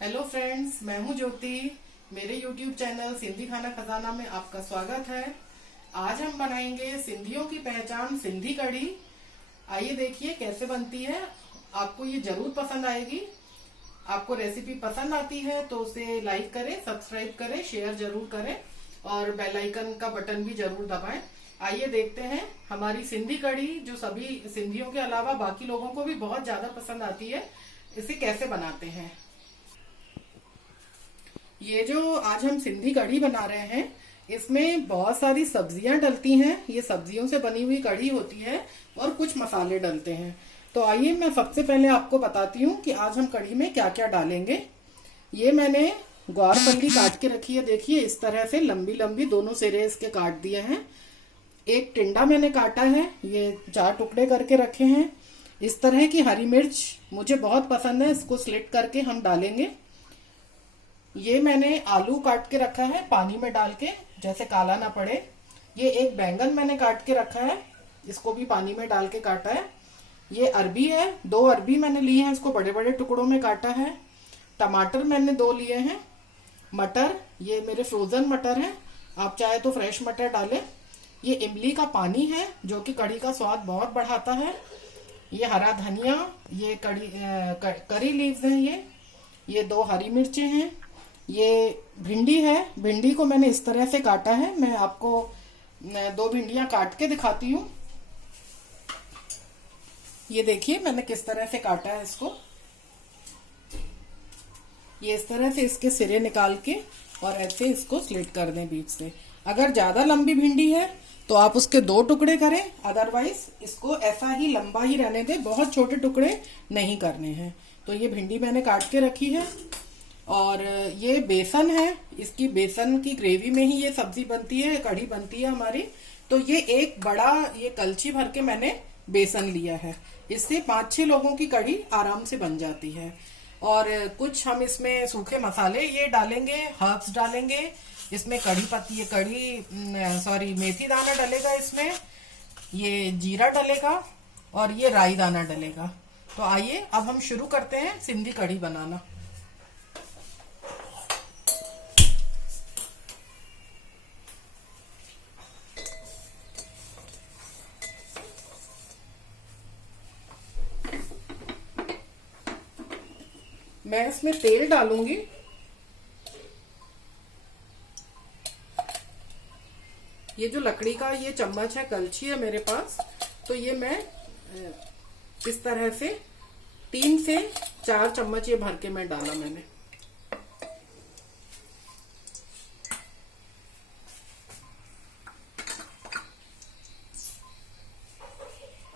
Hello friends, मैं हूं ज्योति। मेरे यूट्यूब चैनल सिंधी खाना खजाना में आपका स्वागत है। आज हम बनाएंगे सिंधियों की पहचान सिंधी कढ़ी। आइए देखिए कैसे बनती है। आपको ये जरूर पसंद आएगी। आपको रेसिपी पसंद आती है तो उसे लाइक करें, सब्सक्राइब करें, शेयर जरूर करें और बेल आइकन का बटन भी जरूर दबाएं। आइए देखते हैं हमारी सिंधी कढ़ी, जो सभी सिंधियों के अलावा बाकी लोगों को भी बहुत ज्यादा पसंद आती है, इसे कैसे बनाते हैं। ये जो आज हम सिंधी कढ़ी बना रहे हैं, इसमें बहुत सारी सब्जियां डलती हैं। ये सब्जियों से बनी हुई कढ़ी होती है और कुछ मसाले डलते हैं। तो आइए मैं सबसे पहले आपको बताती हूँ कि आज हम कढ़ी में क्या क्या डालेंगे। ये मैंने ग्वारफली काट के रखी है। देखिए इस तरह से लंबी लंबी दोनों सिरे इसके काट दिए हैं। एक टिंडा मैंने काटा है, ये 4 टुकड़े करके रखे हैं। इस तरह की हरी मिर्च मुझे बहुत पसंद है, इसको स्लिट करके हम डालेंगे। ये मैंने आलू काट के रखा है पानी में डाल के, जैसे काला ना पड़े। ये एक बैंगन मैंने काट के रखा है, इसको भी पानी में डाल के काटा है। ये अरबी है, 2 अरबी मैंने लिए हैं, इसको बड़े बड़े टुकड़ों में काटा है। टमाटर मैंने 2 लिए हैं। मटर, ये मेरे फ्रोजन मटर हैं, आप चाहे तो फ्रेश मटर डालें। ये इमली का पानी है जो कि कढ़ी का स्वाद बहुत बढ़ाता है। ये हरा धनिया, ये करी लीव्स हैं। ये 2 हरी मिर्चें हैं। ये भिंडी है, भिंडी को मैंने इस तरह से काटा है। मैं आपको 2 भिंडियां काट के दिखाती हूँ। ये देखिए मैंने किस तरह से काटा है इसको। ये इस तरह से इसके सिरे निकाल के और ऐसे इसको स्लिट कर दें बीच से। अगर ज्यादा लंबी भिंडी है तो आप उसके 2 टुकड़े करें, अदरवाइज इसको ऐसा ही लंबा ही रहने दें, बहुत छोटे टुकड़े नहीं करने हैं। तो ये भिंडी मैंने काट के रखी है। और ये बेसन है, इसकी बेसन की ग्रेवी में ही ये सब्जी बनती है, कढ़ी बनती है हमारी। तो ये एक बड़ा ये कलछी भर के मैंने बेसन लिया है। इससे 5-6 लोगों की कढ़ी आराम से बन जाती है। और कुछ हम इसमें सूखे मसाले ये डालेंगे, हर्ब्स डालेंगे इसमें। मेथी दाना डलेगा इसमें, ये जीरा डलेगा और ये राई दाना डलेगा। तो आइए अब हम शुरू करते हैं सिंधी कढ़ी बनाना। मैं इसमें तेल डालूंगी। ये जो लकड़ी का ये चम्मच है, कलछी है मेरे पास, तो ये मैं इस तरह से 3 से 4 चम्मच ये भर के मैं डाला मैंने।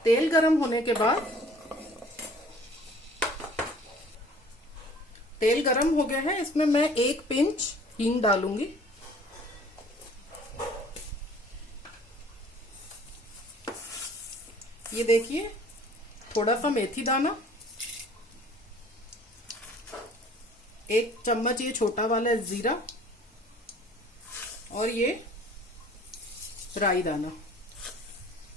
तेल गरम होने के बाद, तेल गरम हो गया है, इसमें मैं 1 पिंच हींग डालूंगी। ये देखिए थोड़ा सा मेथी दाना, 1 चम्मच ये छोटा वाला जीरा और ये राई दाना।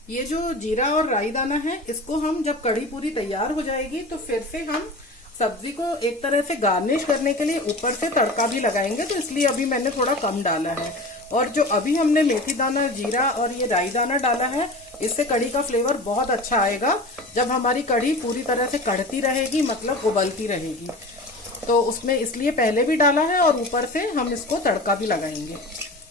ये जो जीरा और राई दाना है, इसको हम जब कढ़ी पूरी तैयार हो जाएगी तो फिर से हम सब्जी को एक तरह से गार्निश करने के लिए ऊपर से तड़का भी लगाएंगे, तो इसलिए अभी मैंने थोड़ा कम डाला है। और जो अभी हमने मेथी दाना, जीरा और ये राई दाना डाला है, इससे कढ़ी का फ्लेवर बहुत अच्छा आएगा जब हमारी कढ़ी पूरी तरह से कढ़ती रहेगी, मतलब उबलती रहेगी। तो उसमें इसलिए पहले भी डाला है और ऊपर से हम इसको तड़का भी लगाएंगे।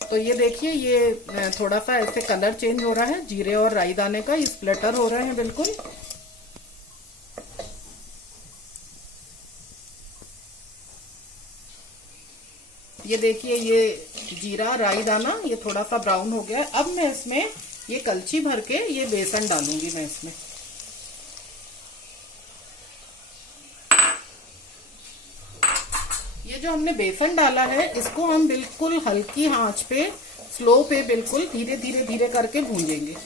तो ये देखिए ये थोड़ा सा ऐसे कलर चेंज हो रहा है जीरे और राई दाने का, ये स्प्लिटर हो रहे हैं बिल्कुल। ये देखिए ये जीरा राई दाना ये थोड़ा सा ब्राउन हो गया। अब मैं इसमें ये कलछी भर के ये बेसन डालूंगी मैं इसमें। ये जो हमने बेसन डाला है, इसको हम बिल्कुल हल्की आंच पे, स्लो पे, बिल्कुल धीरे धीरे धीरे करके भूंजेंगे।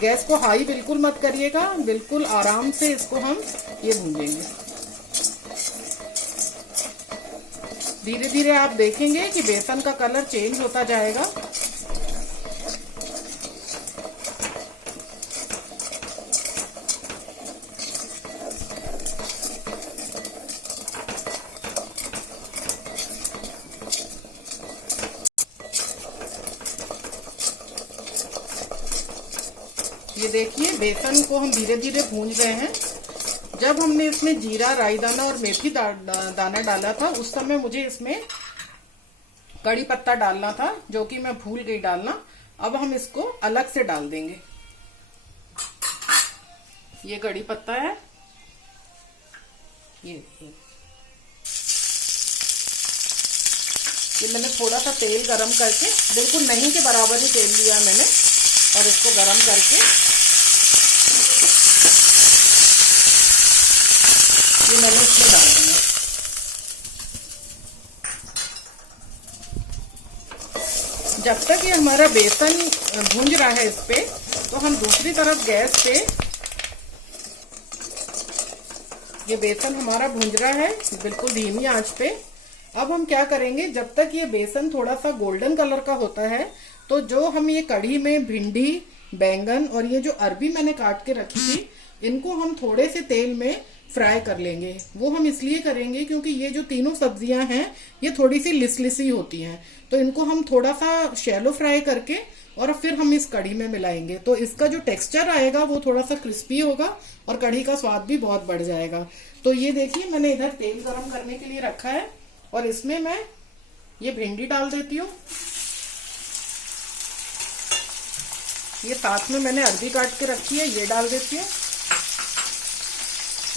गैस को हाई बिल्कुल मत करिएगा, बिल्कुल आराम से इसको हम ये भूंजेंगे। धीरे धीरे आप देखेंगे कि बेसन का कलर चेंज होता जाएगा। ये देखिए बेसन को हम धीरे धीरे भून रहे हैं। जब हमने इसमें जीरा, राई दाना और मेथी दाना डाला था उस समय मुझे इसमें कड़ी पत्ता डालना था, जो कि मैं भूल गई डालना। अब हम इसको अलग से डाल देंगे। ये कड़ी पत्ता है, ये मैंने थोड़ा सा तेल गरम करके, बिल्कुल नहीं के बराबर ही तेल लिया मैंने, और इसको गरम करके ये मैंने इसमें डाल दिया। जब तक ये हमारा बेसन भूंज रहा है इस पे, तो हम दूसरी तरफ गैस पे ये बेसन हमारा भूंज रहा है बिल्कुल धीमी आंच पे। अब हम क्या करेंगे, जब तक ये बेसन थोड़ा सा गोल्डन कलर का होता है, तो जो हम ये कढ़ी में भिंडी, बैंगन और ये जो अरबी मैंने काट के रखी थी, इनको हम थोड़े से तेल में फ्राई कर लेंगे। वो हम इसलिए करेंगे क्योंकि ये जो तीनों सब्जियां हैं ये थोड़ी सी लिसलिसी होती हैं, तो इनको हम थोड़ा सा शैलो फ्राई करके और फिर हम इस कढ़ी में मिलाएंगे। तो इसका जो टेक्सचर आएगा वो थोड़ा सा क्रिस्पी होगा और कढ़ी का स्वाद भी बहुत बढ़ जाएगा। तो ये देखिए मैंने इधर तेल गरम करने के लिए रखा है और इसमें मैं ये भिंडी डाल देती हूँ। ये साथ में मैंने अरबी काट के रखी है, ये डाल देती हूँ।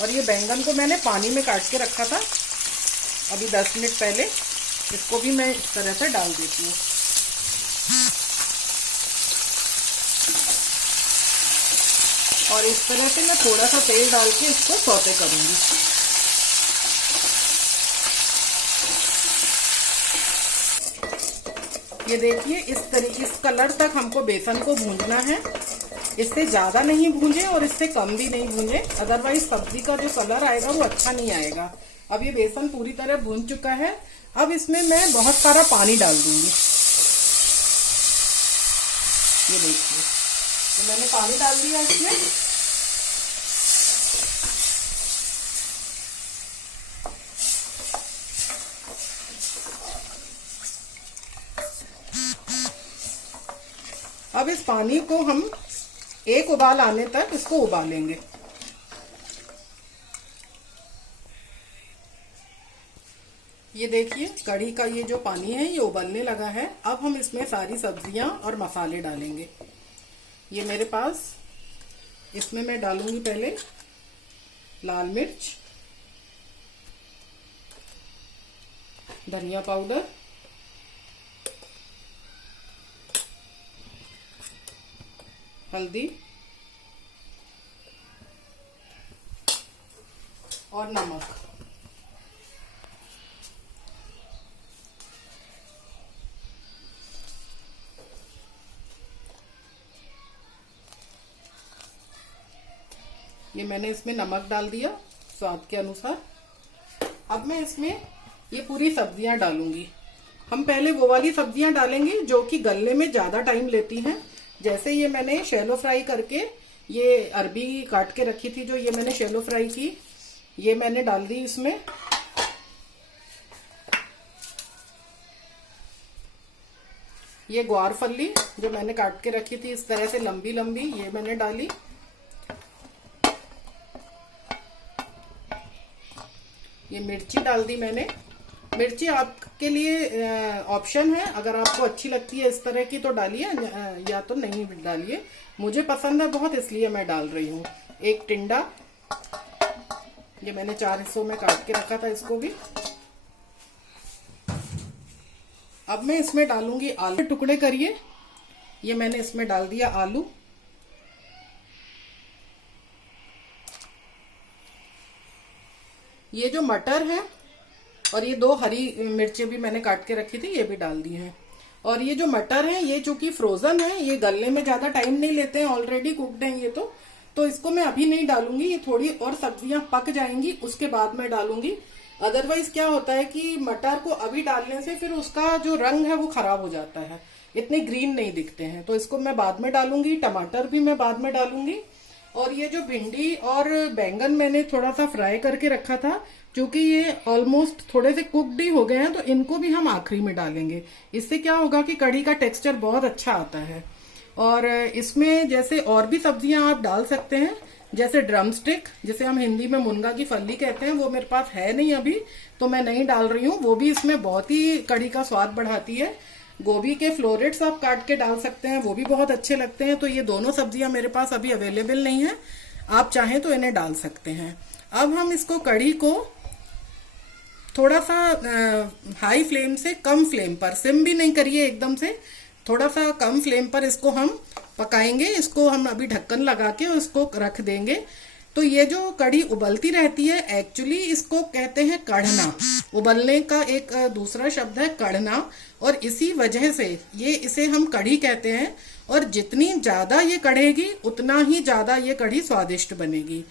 और ये बैंगन को मैंने पानी में काट के रखा था अभी 10 मिनट पहले, इसको भी मैं इस तरह से डाल देती हूँ। और इस तरह से मैं थोड़ा सा तेल डाल के इसको सौते करूंगी। ये देखिए इस कलर तक हमको बेसन को भूंजना है। इससे ज्यादा नहीं भूंजे और इससे कम भी नहीं भूंजे, अदरवाइज सब्जी का जो कलर आएगा वो अच्छा नहीं आएगा। अब ये बेसन पूरी तरह भून चुका है। अब इसमें मैं बहुत सारा पानी डाल दूंगी। ये देखिए तो मैंने पानी डाल दिया इसमें। अब इस पानी को हम एक उबाल आने तक इसको उबालेंगे। ये देखिए कढ़ी का ये जो पानी है ये उबलने लगा है। अब हम इसमें सारी सब्जियां और मसाले डालेंगे। ये मेरे पास, इसमें मैं डालूंगी पहले लाल मिर्च, धनिया पाउडर, हल्दी और नमक। ये मैंने इसमें नमक डाल दिया स्वाद के अनुसार। अब मैं इसमें ये पूरी सब्जियां डालूंगी। हम पहले वो वाली सब्जियां डालेंगे जो कि गलने में ज्यादा टाइम लेती हैं। जैसे ये मैंने शैलो फ्राई करके ये अरबी काट के रखी थी, जो ये मैंने शैलो फ्राई की, ये मैंने डाल दी इसमें। ये ग्वार फली जो मैंने काट के रखी थी इस तरह से लंबी लंबी, ये मैंने डाली। ये मिर्ची डाल दी मैंने। मिर्ची आपके लिए ऑप्शन है, अगर आपको अच्छी लगती है इस तरह की तो डालिए, या तो नहीं डालिए। मुझे पसंद है बहुत, इसलिए मैं डाल रही हूँ। एक टिंडा, ये मैंने 4 हिस्सों में काट के रखा था, इसको भी। अब मैं इसमें डालूंगी आलू, टुकड़े करिए। ये मैंने इसमें डाल दिया आलू। ये जो मटर है और ये 2 हरी मिर्चें भी मैंने काट के रखी थी, ये भी डाल दी हैं। और ये जो मटर है ये चूंकि फ्रोजन है, ये गलने में ज्यादा टाइम नहीं लेते हैं, ऑलरेडी कुक्ड हैं ये तो इसको मैं अभी नहीं डालूंगी। ये थोड़ी और सब्जियां पक जाएंगी उसके बाद मैं डालूंगी। अदरवाइज क्या होता है कि मटर को अभी डालने से फिर उसका जो रंग है वो खराब हो जाता है, इतने ग्रीन नहीं दिखते हैं। तो इसको मैं बाद में डालूंगी। टमाटर भी मैं बाद में डालूंगी। और ये जो भिंडी और बैंगन मैंने थोड़ा सा फ्राई करके रखा था, क्योंकि ये ऑलमोस्ट थोड़े से कुकड ही हो गए हैं, तो इनको भी हम आखिरी में डालेंगे। इससे क्या होगा कि कढ़ी का टेक्सचर बहुत अच्छा आता है। और इसमें जैसे और भी सब्जियां आप डाल सकते हैं, जैसे ड्रम स्टिक, जिसे हम हिंदी में मुनगा की फली कहते हैं, वो मेरे पास है नहीं अभी, तो मैं नहीं डाल रही हूँ। वो भी इसमें बहुत ही कढ़ी का स्वाद बढ़ाती है। गोभी के फ्लोरेट्स आप काट के डाल सकते हैं, वो भी बहुत अच्छे लगते हैं। तो ये दोनों सब्जियां मेरे पास अभी अवेलेबल नहीं है, आप चाहें तो इन्हें डाल सकते हैं। अब हम इसको कढ़ी को थोड़ा सा हाई फ्लेम से कम फ्लेम पर, सिम भी नहीं करिए एकदम से, थोड़ा सा कम फ्लेम पर इसको हम पकाएंगे। इसको हम अभी ढक्कन लगा के इसको रख देंगे। तो ये जो कढ़ी उबलती रहती है, एक्चुअली इसको कहते हैं कढ़ना। उबलने का एक दूसरा शब्द है कढ़ना, और इसी वजह से इसे हम कढ़ी कहते हैं। और जितनी ज्यादा ये कढ़ेगी उतना ही ज्यादा ये कढ़ी स्वादिष्ट बनेगी।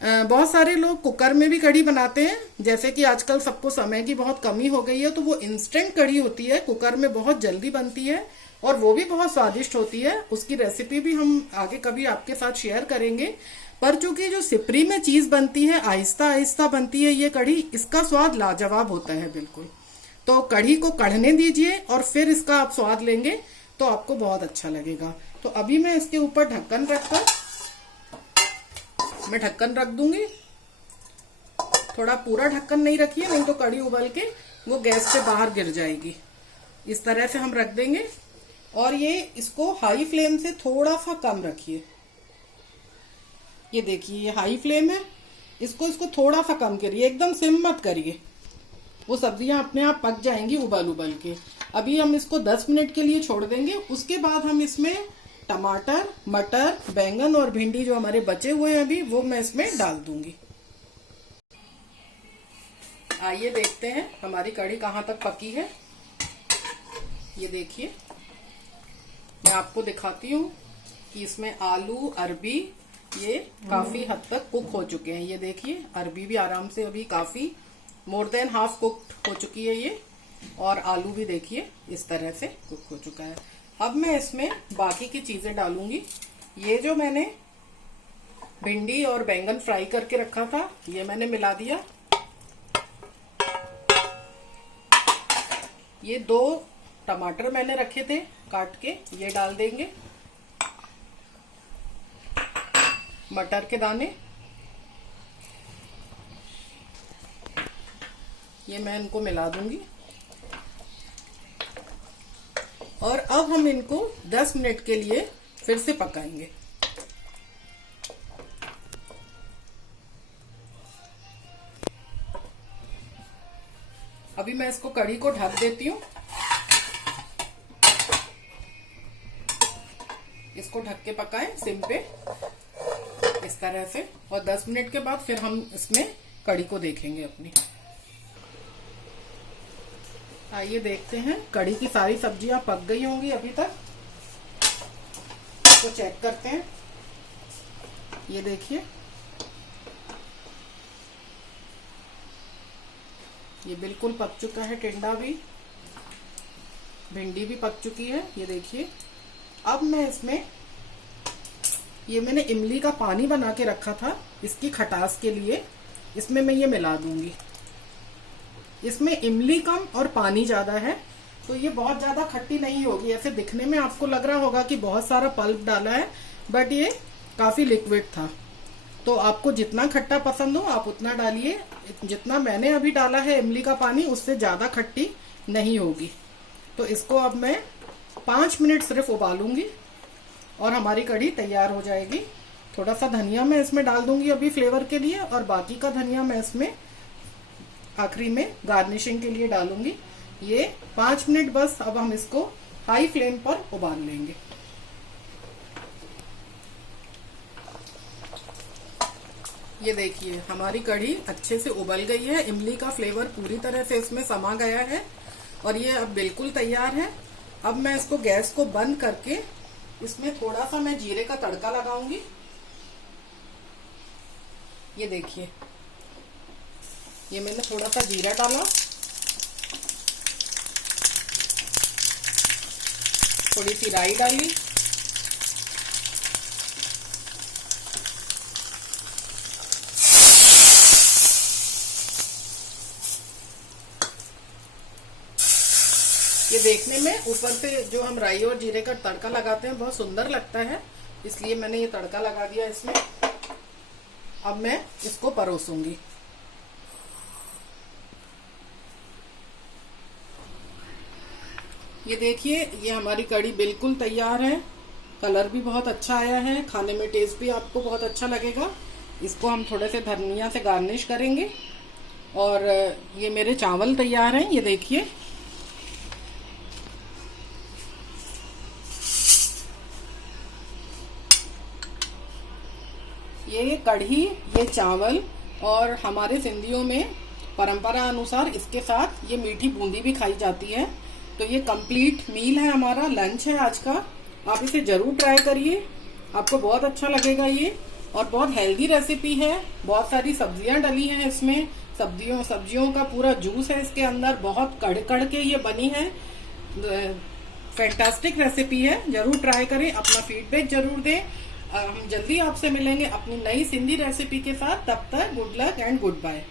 बहुत सारे लोग कुकर में भी कढ़ी बनाते हैं, जैसे कि आजकल सबको समय की बहुत कमी हो गई है, तो वो इंस्टेंट कढ़ी होती है, कुकर में बहुत जल्दी बनती है और वो भी बहुत स्वादिष्ट होती है। उसकी रेसिपी भी हम आगे कभी आपके साथ शेयर करेंगे। पर चूंकि जो सिपरी में चीज बनती है, आहिस्ता आहिस्ता बनती है ये कढ़ी, इसका स्वाद लाजवाब होता है बिल्कुल। तो कढ़ी को कढ़ने दीजिए और फिर इसका आप स्वाद लेंगे तो आपको बहुत अच्छा लगेगा। तो अभी मैं इसके ऊपर ढक्कन रखकर मैं ढक्कन रख दूंगी। थोड़ा पूरा ढक्कन नहीं रखिए, नहीं तो कढ़ी उबल के वो गैस से बाहर गिर जाएगी। इस तरह से हम रख देंगे और ये इसको हाई फ्लेम से थोड़ा सा कम रखिए। ये देखिए ये हाई फ्लेम है, इसको थोड़ा सा कम करिए, एकदम सिम मत करिए, वो सब्जियां अपने आप पक जाएंगी उबल उबल के। अभी हम इसको 10 मिनट के लिए छोड़ देंगे। उसके बाद हम इसमें टमाटर, मटर, बैंगन और भिंडी जो हमारे बचे हुए हैं अभी, वो मैं इसमें डाल दूंगी। आइए देखते हैं हमारी कढ़ी कहाँ तक पकी है। ये देखिए, मैं आपको दिखाती हूँ कि इसमें आलू, अरबी ये काफी हद तक कुक हो चुके हैं। ये देखिए, अरबी भी आराम से अभी काफी मोर देन हाफ कुक्ड हो चुकी है ये, और आलू भी देखिए इस तरह से कुक हो चुका है। अब मैं इसमें बाकी की चीजें डालूंगी। ये जो मैंने भिंडी और बैंगन फ्राई करके रखा था, ये मैंने मिला दिया। ये 2 टमाटर मैंने रखे थे काट के, ये डाल देंगे। मटर के दाने, ये मैं इनको मिला दूंगी। और अब हम इनको 10 मिनट के लिए फिर से पकाएंगे। अभी मैं इसको कढ़ी को ढक देती हूँ। इसको ढक के पकाएं सिम पे इस तरह से, और 10 मिनट के बाद फिर हम इसमें कढ़ी को देखेंगे अपनी। आइए देखते हैं, कढ़ी की सारी सब्जियां पक गई होंगी अभी तक, तो चेक करते हैं। ये देखिए, ये बिल्कुल पक चुका है, टिंडा भी, भिंडी भी पक चुकी है। ये देखिए, अब मैं इसमें ये मैंने इमली का पानी बना के रखा था इसकी खटास के लिए, इसमें मैं ये मिला दूंगी। इसमें इमली कम और पानी ज्यादा है, तो ये बहुत ज्यादा खट्टी नहीं होगी। ऐसे दिखने में आपको लग रहा होगा कि बहुत सारा पल्प डाला है, बट ये काफी लिक्विड था। तो आपको जितना खट्टा पसंद हो आप उतना डालिए। जितना मैंने अभी डाला है इमली का पानी, उससे ज्यादा खट्टी नहीं होगी। तो इसको अब मैं 5 मिनट सिर्फ उबालूंगी और हमारी कढ़ी तैयार हो जाएगी। थोड़ा सा धनिया मैं इसमें डाल दूंगी अभी फ्लेवर के लिए, और बाकी का धनिया मैं इसमें आखिरी में गार्निशिंग के लिए डालूंगी। ये 5 मिनट बस अब हम इसको हाई फ्लेम पर उबाल लेंगे। ये देखिए, हमारी कढ़ी अच्छे से उबल गई है, इमली का फ्लेवर पूरी तरह से इसमें समा गया है और ये अब बिल्कुल तैयार है। अब मैं इसको गैस को बंद करके इसमें थोड़ा सा मैं जीरे का तड़का लगाऊंगी। ये देखिए, ये मैंने थोड़ा सा जीरा डाला, थोड़ी सी राई डाली, ये देखने में ऊपर से जो हम राई और जीरे का तड़का लगाते हैं बहुत सुंदर लगता है, इसलिए मैंने ये तड़का लगा दिया इसमें। अब मैं इसको परोसूंगी। ये देखिए, ये हमारी कढ़ी बिल्कुल तैयार है। कलर भी बहुत अच्छा आया है, खाने में टेस्ट भी आपको बहुत अच्छा लगेगा। इसको हम थोड़े से धनिया से गार्निश करेंगे। और ये मेरे चावल तैयार हैं, ये देखिए। ये कढ़ी, ये चावल, और हमारे सिंधियों में परंपरा अनुसार इसके साथ ये मीठी बूंदी भी खाई जाती है। तो ये कंप्लीट मील है, हमारा लंच है आज का। आप इसे जरूर ट्राई करिए, आपको बहुत अच्छा लगेगा ये। और बहुत हेल्दी रेसिपी है, बहुत सारी सब्जियां डली हैं इसमें, सब्जियों का पूरा जूस है इसके अंदर, बहुत कड़ के ये बनी है। फैंटास्टिक रेसिपी है, जरूर ट्राई करें, अपना फीडबैक जरूर दें। हम जल्दी आपसे मिलेंगे अपनी नई सिंधी रेसिपी के साथ। तब तक good luck and good bye.